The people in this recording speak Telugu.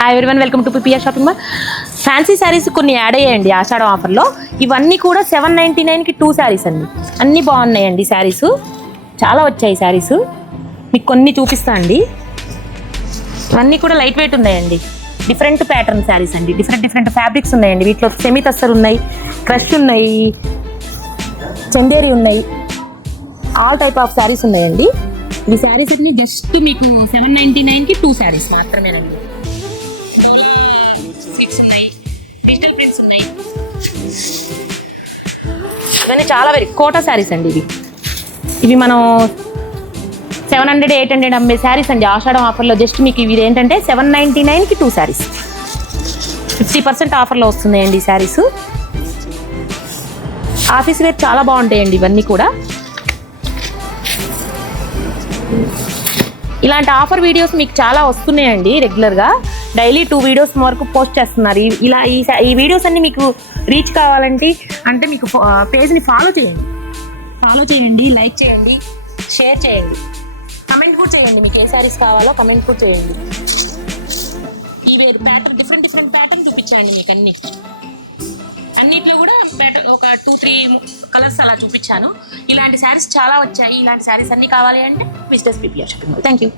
Hi everyone, welcome to PPR shopping mall. Fancy saris కొన్ని యాడ్ అయ్యాయండి ఆషాఢం ఆఫర్లో. ఇవన్నీ కూడా 799కి 2 శారీస్ అండి. అన్నీ బాగున్నాయండి శారీస్, చాలా వచ్చాయి శారీస్. మీకు కొన్ని చూపిస్తా అండి. ఇవన్నీ కూడా లైట్ వెయిట్ ఉన్నాయండి. డిఫరెంట్ ప్యాటర్న్ శారీస్ అండి. డిఫరెంట్ ఫ్యాబ్రిక్స్ ఉన్నాయండి. వీటిలో సెమీ తస్సర్ ఉన్నాయి, క్రష్ ఉన్నాయి, చందేరి ఉన్నాయి, ఆల్ టైప్ ఆఫ్ శారీస్ ఉన్నాయండి. ఈ శారీస్ అన్ని జస్ట్ మీకు 799కి 2 శారీస్ మాత్రమేనండి. డిజిటల్ ప్రింట్స్ ఉన్నాయి. ఇవన్నీ చాలా కోటా శారీస్ అండి. ఇవి మనం 700, 800 అమ్మే శారీస్ అండి. ఆషాఢం ఆఫర్లో జస్ట్ మీకు ఇవి ఏంటంటే 799కి 2 శారీస్. 50% ఆఫర్లో వస్తున్నాయండి ఈ శారీస్. ఆఫీస్ వేర్ చాలా బాగుంటాయండి ఇవన్నీ కూడా. ఇలాంటి ఆఫర్ వీడియోస్ మీకు చాలా వస్తున్నాయండి రెగ్యులర్గా. డైలీ 2 వీడియోస్ వరకు పోస్ట్ చేస్తున్నారు. ఇలా ఈ వీడియోస్ అన్ని మీకు రీచ్ కావాలంటే మీకు పేజ్ని ఫాలో చేయండి, లైక్ చేయండి, షేర్ చేయండి, కమెంట్ కూడా చేయండి. మీకు ఏ శారీస్ కావాలో కమెంట్ కూడా చేయండి. ఈ వేరు ప్యాటర్న్ డిఫరెంట్ ప్యాటర్న్ చూపించండి మీకు అన్నిట్లో కూడా ప్యాటర్న్ ఒక 2-3 కలర్స్ అలా చూపించాను. ఇలాంటి శారీస్ చాలా వచ్చాయి. ఇలాంటి శారీస్ అన్ని కావాలి అంటే visit PPR shopping mall. Thank you.